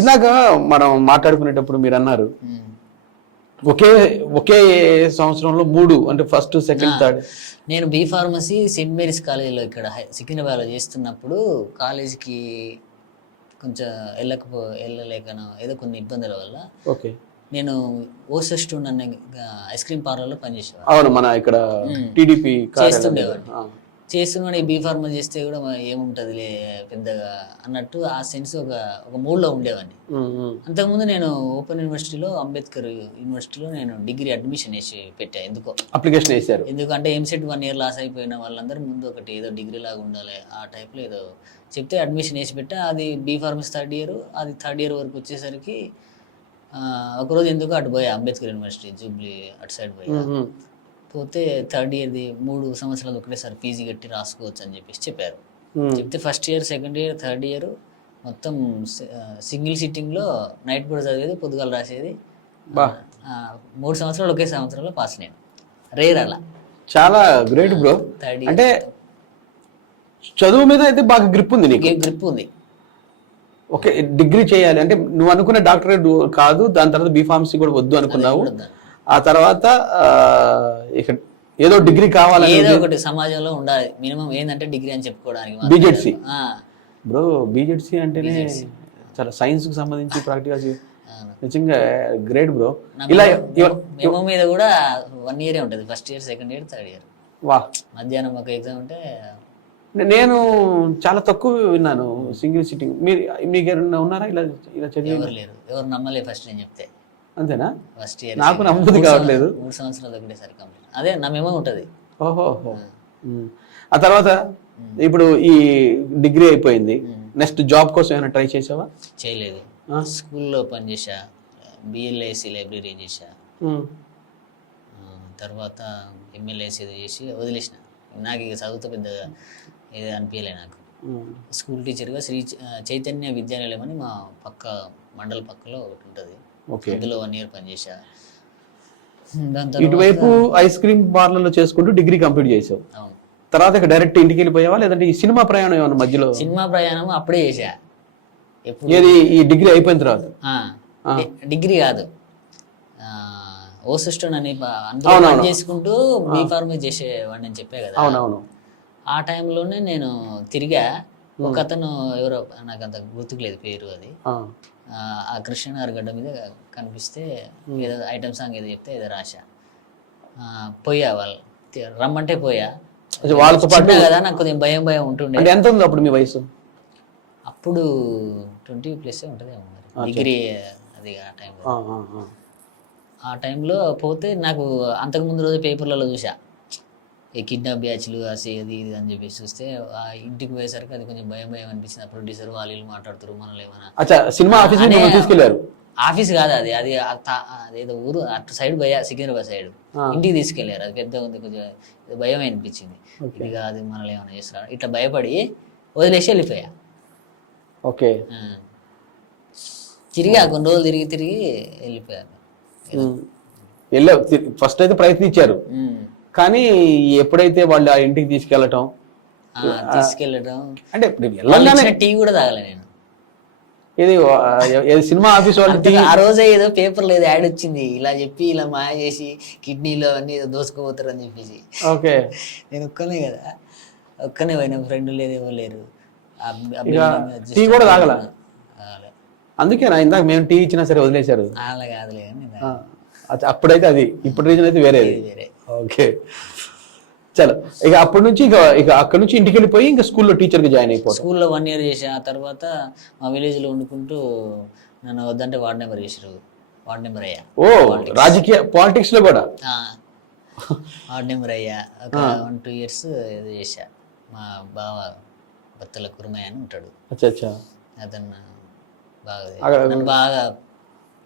ఇందాక మనం మాట్లాడుకునేటప్పుడు మీరు అన్నారు ఒకే సంవత్సరంలో 3 అంటే ఫస్ట్ సెకండ్ థర్డ్. నేను బి ఫార్మసీ సెయింట్ మేరీస్ కాలేజీలో ఇక్కడ సికింద్రాబాద్లో చేస్తున్నప్పుడు కాలేజీకి కొంచెం వెళ్ళలేకనో ఏదో కొన్ని ఇబ్బందుల వల్ల ఓకే నేను ఓసెస్టూన్ అనే ఐస్ క్రీమ్ పార్లర్లో పనిచేసేవాడు. అవును, మన ఇక్కడ టీడీపీ చేస్తుండేవాడిని. చేస్తున్నాడు బీ ఫార్మల్ చేస్తే కూడా ఏముంటుంది పెద్దగా అన్నట్టు ఆ సెన్స్ ఒక మూడ్లో ఉండేవాడిని. అంతకుముందు నేను ఓపెన్ యూనివర్సిటీలో అంబేద్కర్ యూనివర్సిటీలో నేను డిగ్రీ అడ్మిషన్ వేసి పెట్టా. ఎందుకో అప్లికేషన్ వేసారు. ఎందుకంటే ఎంసెట్ 1 year లాస్ అయిపోయిన వాళ్ళందరూ ముందు ఒకటి ఏదో డిగ్రీ లాగా ఉండాలి ఆ టైప్లో ఏదో చెప్తే అడ్మిషన్ వేసి పెట్టా. అది బీ ఫార్మసీ 3rd year. అది 3rd year వరకు వచ్చేసరికి ఒకరోజు ఎందుకు అటు పోయా అంబేద్కర్ యూనివర్సిటీ జూబ్లీ అటు సైడ్ పోయా. పోతే 3rd yearది 3 సంవత్సరాలు ఒకటేసారి ఫీజు కట్టి రాసుకోవచ్చు అని చెప్పేసి చెప్పారు. చెప్తే first year, second year, 3rd year మొత్తం సింగిల్ సిట్టింగ్లో నైట్ కూడా చదివేది, పొద్దుగాలు రాసేది. 3 సంవత్సరాలు ఒకే సంవత్సరంలో పాస్. నేను రేర్ అలా. చాలా గ్రేట్ బ్రో. అంటే చదువు మీద అయితే బాగా గ్రిప్ ఉంది నీకు. గ్రిప్ ఉంది. ఓకే, డిగ్రీ చేయాలి అంటే నువ్వు అనుకున్న డాక్టరేట్ కాదు, దాని తర్వాత బీ ఫార్మసీ కూడా వద్దు అనుకున్నావు. ఆ తర్వాత ఇక ఏదో డిగ్రీ కావాలని, ఏదో ఒకటి సమాజంలో ఉండాలి మినిమం ఏంటంటే డిగ్రీ అని చెప్పుకోవడానికి. బీజెడ్సీ బ్రో, బీజెడ్సీ అంటేనే చాలా సైన్స్ కి సంబంధించి ప్రాక్టికల్ నిజంగా గ్రేట్ బ్రో. ఇలా మెమో మీద కూడా 1 year ఉంటుంది. First year, second year, 3rd year. వా, మధ్యాహ్నం ఒక ఎగ్జామ్ ఉంటే. నేను చాలా తక్కువ విన్నాను సింగిల్ సిట్టింగ్. మీకు ఎవరైనా ఉన్నారా ఇలా చదివి? ఎవరు లేరు, ఎవరు నమ్మలేదు ఫస్ట్ నేను చెప్తే. అంతేనా? ఫస్ట్ ఇయర్ నాకు నమ్మబుద్ధి కావట్లేదు. 3 సంవత్సరాలు ఒకటేసారి కంప్లీట్. అదే నా మెమో ఉంటుంది. ఓహో. ఆ తర్వాత ఇప్పుడు ఈ డిగ్రీ అయిపోయింది, నెక్స్ట్ జాబ్ కోసం ఏమైనా ట్రై చేసావా? చేయలేదు. స్కూల్లో పనిచేసా, బిఎల్ఏసి లైబ్రరీ చేసా, తర్వాత ఎంఎల్ఏసి చేసి వదిలేసిన. నాకు ఇక చదువుతో పెద్దగా ఏదో అనిపించలే నాకు. స్కూల్ టీచర్గా శ్రీ చైతన్య విద్యాలయం అని మా మండల పక్కలో ఒకటి ఉంటుంది, అందులో 1 year పనిచేసా. ఇటువైపు ఐస్ క్రీమ్ పార్లర్లో చేసుకుంటూ డిగ్రీ కంప్లీట్ చేసావు. అవును. తర్వాత ఇక డైరెక్ట్ ఇంటికి వెళ్ళిపోయావా, లేదంటే ఈ సినిమా ప్రయాణం ఏమన్నా మధ్యలో? సినిమా ప్రయాణం అప్పుడే చేసా. ఏది ఈ డిగ్రీ అయిపోయిన తర్వాత? డిగ్రీ కాదు, ఓసిస్టన్ అని అందులో పని చేసుకుంటూ బీ ఫార్మసీ చేసేవాడిని అని చెప్పే కదా. అవునవును. ఆ టైంలోనే నేను తిరిగా. ఒక అతను ఎవరో నాకు అంత గుర్తుకులేదు పేరు, అది ఆ కృష్ణనగర్ గడ్డ మీద కనిపిస్తే ఏదో ఐటమ్ సాంగ్ ఏదో చెప్తే ఏదో రాశా. పోయా, వాళ్ళు రమ్మంటే పోయా. వాళ్ళతో పాటు కదా నాకు కొద్దిగా భయం ఉంటుండే. ఎంత ఉంది అప్పుడు మీ వయసు? అప్పుడు 20+ ఉంటుందేమో మరి, డిగ్రీ అది ఆ టైంలో పోతే నాకు అంతకుముందు రోజు పేపర్లలో చూసా ఈ కిడ్నాప్ బ్యాచ్లు అది ఇది అని చెప్పేసి చూస్తే ఆ ఇంటికి పోయేసరికి అది కొంచెం భయం అనిపించింది. ప్రొడ్యూసర్ వాళ్ళు మాట్లాడుతారు మనల్ని ఏమైనా. సినిమా ఆఫీస్ కాదు అది, అది అదేదో ఊరు అటు సైడ్ పోయా, సికింద్రాబాద్ సైడ్. ఇంటికి తీసుకెళ్లారు. అది పెద్ద ఉంది, కొంచెం భయం అనిపించింది. ఇది కాదు మనల్ని ఏమైనా చేస్తారు ఇట్లా భయపడి వదిలేసి వెళ్ళిపోయా. ఓకే, తిరిగి కొన్ని రోజులు తిరిగి వెళ్ళిపోయాను. ఫస్ట్ అయితే ప్రయత్నించారు, కానీ ఎప్పుడైతే వాళ్ళు ఆ ఇంటికి తీసుకెళ్ళటం అంటే టీ కూడా తాగలే నేను. ఇది సినిమా ఆఫీస్ వాళ్ళు ఆ రోజే ఏదో పేపర్లో ఏదో యాడ్ వచ్చింది, ఇలా చెప్పి ఇలా మాయ చేసి కిడ్నీలో అన్ని ఏదో దోసుకుపోతారు అని చెప్పేసి. ఓకే, నేను ఒక్కనే కదా, ఒక్కనే పోయినా, ఫ్రెండ్ లేదు, ఎవరు లేరు. టీ కూడా తాగల. అందుకే నా ఇందాక మేము టీ ఇచ్చినా సరే వదిలేశారు. అలా కాదులే, అప్పుడైతే అది, ఇప్పుడు రీజన్ అయితే వేరే. ఓకే, చలో. ఇక అప్పటి నుంచి ఇక అక్కడ నుంచి ఇంటికి వెళ్ళిపోయి ఇంకా స్కూల్లో టీచర్గా జాయిన్ అయిపోయి స్కూల్లో 1 year చేసా. ఆ తర్వాత మా విలేజ్లో వండుకుంటూ నన్ను వద్దంటే వార్డ్ నెంబర్ చేసారు. వార్డ్ నెంబర్ అయ్యా. ఓ, రాజకీయ పాలిటిక్స్ లో కూడా వార్డ్ నెంబర్ అయ్యా. ఒక 1-2 years ఏదో చేసా. మా బావ బత్తల కుర్మయ్య అని ఉంటాడు, అతను బాగా.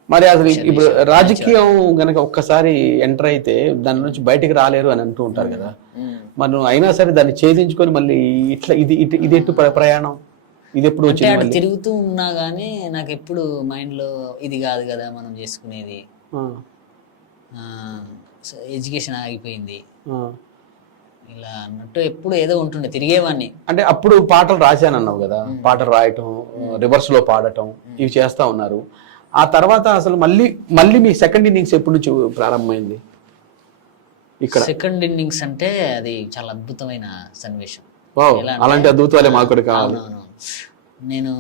మరి అసలు ఇప్పుడు రాజకీయం గనక ఒక్కసారి ఎంటర్ అయితే దాని నుంచి బయటికి రాలేరు అని అంటూ ఉంటారు కదా. మనం అయినా సరే దాన్ని ఛేదించుకొని మళ్ళీ ఇట్లా ఇది ఎట్టు ప్రయాణం, ఇది ఎప్పుడు వచ్చింది? తిరుగుతూ ఉన్నా గానీ నాకు ఎప్పుడు మైండ్ లో ఇది కాదు కదా మనం చేసుకునేది. ఎడ్యుకేషన్ ఆగిపోయింది, ఇలా అన్నట్టు ఎప్పుడు ఏదో ఉంటుండే తిరిగేవాడిని. అంటే అప్పుడు పాటలు రాశానన్నావు కదా, పాటలు రాయటం, రివర్స్ లో పాడటం, ఇవి చేస్తా ఉన్నారు. ఆ తర్వాత అసలు మళ్ళీ మళ్ళీ మీ సెకండ్ ఇన్నింగ్స్ ఎప్పటి నుంచి ప్రారంభమైంది ఇక్కడ? సెకండ్ ఇన్నింగ్స్ అంటే అది చాలా అద్భుతమైన సన్నివేశం. వావ్, ఎలా అంటే- అలాంటి అద్భుతాలే మాకు కూడా కావాలి. అవునవును. నేను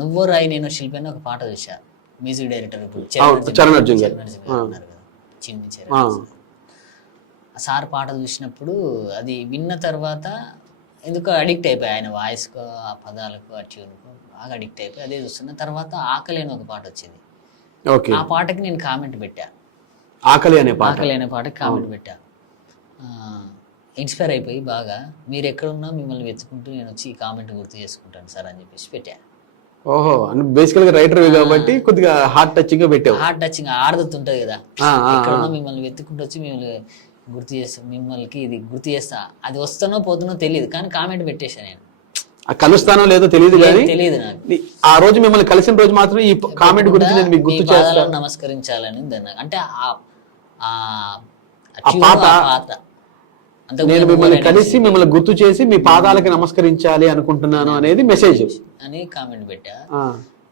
నువ్వో రాయి నేను శిల్పి అని ఒక పాట చూసా. మ్యూజిక్ డైరెక్టర్ ఇప్పుడు చరణ్ అర్జున్ గారు. ఉన్నారు కదా, చిన్ని చరణ్. ఆ సార్ పాట చూసినప్పుడు అది విన్న తర్వాత ఎందుకో అడిక్ట్ అయిపోయి, ఆయన వాయిస్కు, ఆ పదాలకు, ఆ ట్యూన్కు బాగా అడిక్ట్ అయిపోయి అదే చూస్తున్న తర్వాత ఆకలి అని ఒక పాట వచ్చింది. ఓకే, ఆ పాటకి నేను కామెంట్ పెట్టా, ఆకలి అనే పాట. ఆకలి అనే పాటకి కామెంట్ పెట్టా. ఇన్స్పైర్ అయిపోయి బాగా, మీరు ఎక్కడున్నా మిమ్మల్ని వెతుకుంటూ నేను వచ్చి ఈ కామెంట్ గుర్తు చేసుకుంటాను సార్ అని చెప్పేసి పెట్టా. ఓహో, బేసికల్ గా రైటర్ కాబట్టి కొద్దిగా హార్ట్ టచింగ్ గా పెట్టావు. హార్ట్ టచింగ్ ఆర్దత్ ఉంటుంది కదా, ఆ, ఆ, ఎక్కడున్నా మిమ్మల్ని వెతుకుంటూ వచ్చి మిమ్మల్ని గుర్తు చేస్తా, మిమ్మల్ని ఇది గుర్తు చేస్తా. అది వస్తానో పోతున్నో తెలియదు కానీ కామెంట్ పెట్టేసా నేను. ఆ కలుస్తానో లేదో తెలియదు కానీ తెలియదు నాకు. ఆ రోజు మిమ్మల్ని కలిసిన రోజు మాత్రం ఈ కామెంట్ గురించి నేను మీకు గుర్తు మీ చేస్తాను. పాదాలకు నమస్కరించాలని ఉంది నాకు. అంటే ఆ పాట, పాట నేను మిమ్మల్ని కలిసి మిమ్మల్ని గుర్తు చేసి మీ పాదాలకి నమస్కరించాలి అనుకుంటున్నాను అనేది మెసేజ్ అని కామెంట్ పెట్టా.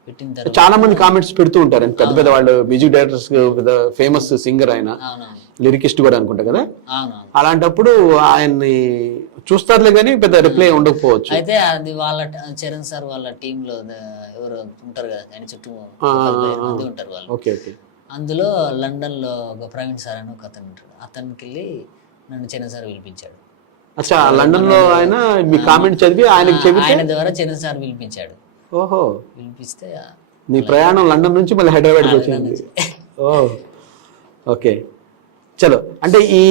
పెట్టిన తర్వాత చాలా మంది కామెంట్స్ పెడుతూ ఉంటారు, పెద్ద పెద్ద వాళ్ళు, మ్యూజిక్ డైరెక్టర్స్, ఫేమస్ సింగర్ ఆయన, అవునవును లిరికిస్ట్ కూడా అనుకుంటా కదా. అవునవును. అలాంటప్పుడు ఆయన్ని చూస్తారులే కానీ పెద్ద రిప్లై ఉండకపోవచ్చు. అయితే అది వాళ్ళ చరణ్ సార్ వాళ్ళ టీమ్ లో ఎవరు ఉంటారు కదా, ఆయన చుట్టూ 15 మంది ఉంటారు వాళ్ళు. Okay okay. అందులో లండన్ లో ఒక ప్రవీణ్ సార్ అని ఒక అతను ఉంటాడు, అతనికి వెళ్ళి నన్ను చరణ్ సార్ పిలిపించాడు. అచ్చా, లండన్ లో ఆయన మీ కామెంట్ చదివి ఆయనకి చెబితే ఆయన ద్వారా చరణ్ సార్ పిలిపించాడు. ఓహో, పిలిపిస్తే నీ ప్రయాణం లండన్ నుంచి మళ్ళీ హైదరాబాద్కి వచ్చింది. ఓ ఓకే, చలో. అంటే ఈ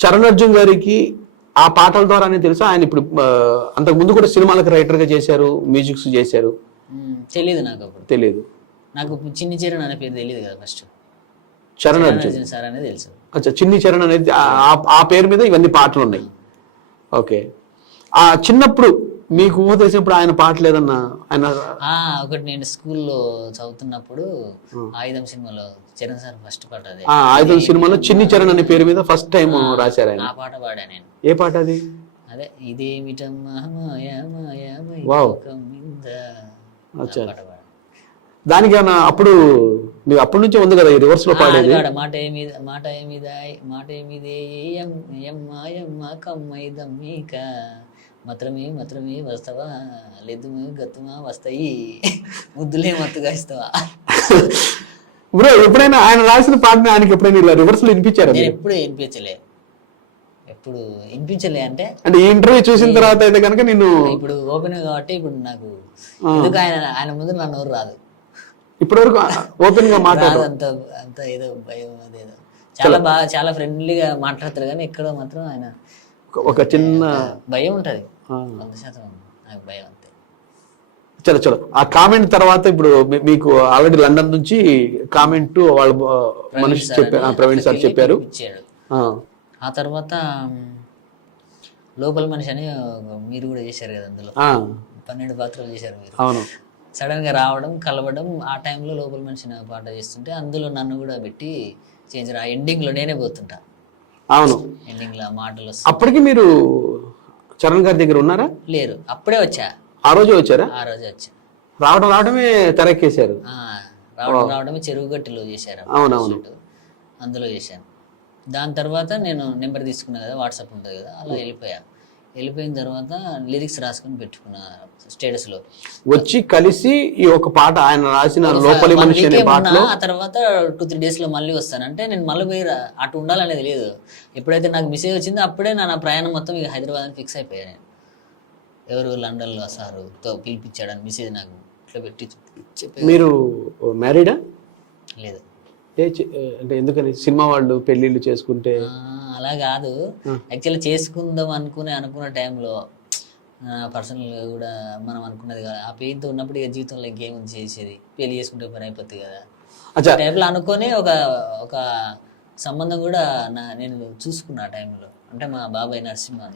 చరణ్ అర్జున్ గారికి ఆ పాటల ద్వారానే తెలుసా? ఆయన ఇప్పుడు అంతకు ముందు కూడా సినిమాలకు రైటర్ గా చేశారు, మ్యూజిక్స్ చేశారు. తెలియదు నాకు అప్పుడు, తెలియదు నాకు చిన్ని చరణ్ అనే పేరు తెలియదు కదా. ఫస్ట్ చరణ్ అర్జున్ సార్ అనేది తెలుసు. అచ్చా, చిన్ని చరణ్ అనేది ఆ పేరు మీద ఇవన్నీ పాటలు ఉన్నాయి. ఓకే, ఆ చిన్నప్పుడు మీకు ఊహ తెలిసినప్పుడు ఆయన పాటలు ఏదన్నా ఆయన? ఒకటి నేను స్కూల్లో చదువుతున్నప్పుడు ఆయుధం సినిమాలో చరణ్ సార్ ఫస్ట్ పాట అదే. ఆయుధం సినిమాలో చిన్ని చరణ్ అనే పేరు మీద ఫస్ట్ టైం రాశారు ఆయన. ఆ పాట పాడా నేను. ఏ పాట అది? అదే ఇదేమిటమ్మా మాయా మాయా వావ్. అచ్చా, దానికి ఏమన్నా అప్పుడు మీకు అప్పటి నుంచే ఉంది కదా ఈ రివర్స్ లో పాడేది? మాట ఏమిద మాట ఏమిద మాట ఏమిదే యమ్మ కమ్మైదం మీక మాత్రమే మాత్రమే వస్తావా లేదుము గతుమా వస్తాయి ముద్దులే మత్తుగా ఇస్తావా. బ్రో, ఎప్పుడైనా ఆయన రాసిన పాటని ఆయనకి ఎప్పుడైనా ఇలా రివర్స్ లో వినిపించారు? నేను ఎప్పుడు వినిపించలే అంటే ఈ ఇంటర్వ్యూ చూసిన తర్వాత అయితే కనుక నేను ఇప్పుడు ఓపెన్ కాబట్టి ఇప్పుడు నాకు ఎందుకు ఆయన ముందు నా నోరు రాదు. ఇప్పటి వరకు ఓపెన్ గా మాట్లాడు, అంత అంత ఏదో భయం అదేదో చాలా బాగా చాలా ఫ్రెండ్లీగా మాట్లాడతారు కానీ ఎక్కడో మాత్రం ఆయన ఒక చిన్న భయం ఉంటది. 100% నాకు భయం అంతే. చలో చలో, ఆ కామెంట్ తర్వాత ఇప్పుడు మీకు ఆల్రెడీ లండన్ నుంచి కామెంట్ వాళ్ళ మనిషి చెప్పారు, ప్రవీణ్ సార్ చెప్పారు. ఆ తర్వాత లోపల మనిషి అని మీరు కూడా చేశారు కదా, అందులో 12 పాత్రలు చేశారు మీరు. అవును. సడన్ గా రావడం, కలవడం, ఆ టైంలో లోపల మనిషి పాట చేస్తుంటే అందులో నన్ను కూడా పెట్టి చేయించారు. ఆ ఎండింగ్ లో నేనే పోతుంటా. అవును, ఎండింగ్ లో మాటలు. అప్పటికి మీరు చరణ్ గారి దగ్గర ఉన్నారా? లేరు, అప్పుడే వచ్చా. ఆ రోజే వచ్చారా? ఆ రోజే వచ్చా. రావడమే తెరక్కేశారు. రావడమే చెరువు గట్టిలో చేశారు. అవునవును, అందులో చేశాను. దాని తర్వాత నేను నెంబర్ తీసుకున్నా కదా, వాట్సాప్ ఉంటుంది కదా, అలా వెళ్ళిపోయిన తర్వాత లిరిక్స్ రాసుకొని పెట్టుకున్నా స్టేటస్ లో. వచ్చి కలిసి ఈ ఒక పాట ఆయన రాసిన లోపలి మనిషి అనే పాటలో. ఆ తర్వాత 2-3 days లో మళ్ళీ వస్తానంటే నేను మళ్ళీ పోయి అటు ఉండాలనేది లేదు. ఎప్పుడైతే నాకు మెసేజ్ వచ్చిందో అప్పుడే నా ప్రయాణం మొత్తం ఇక హైదరాబాద్ అని ఫిక్స్ అయిపోయాను నేను. ఎవరు లండన్ లో సారుతో పిలిపించాడని మెసేజ్ నాకు ఇట్లా పెట్టి చెప్పారు. మీరు మ్యారీడా? లేదు. అంటే ఎందుకని? సినిమా వాళ్ళు పెళ్లిళ్ళు చేసుకుంటే అలా కాదు, యాక్చువల్లీ చేసుకుందాం అనుకున్న టైంలో పర్సనల్గా కూడా మనం అనుకున్నది కదా, ఆ పెయిన్తో ఉన్నప్పుడు ఇక జీవితంలో ఇంకేముంది చేసేది, పెళ్లి చేసుకుంటే పని అయిపోతుంది కదా టైంలో అనుకొని ఒక సంబంధం కూడా నేను చూసుకున్నా ఆ టైంలో. అంటే మా బాబాయ్ నరసింహ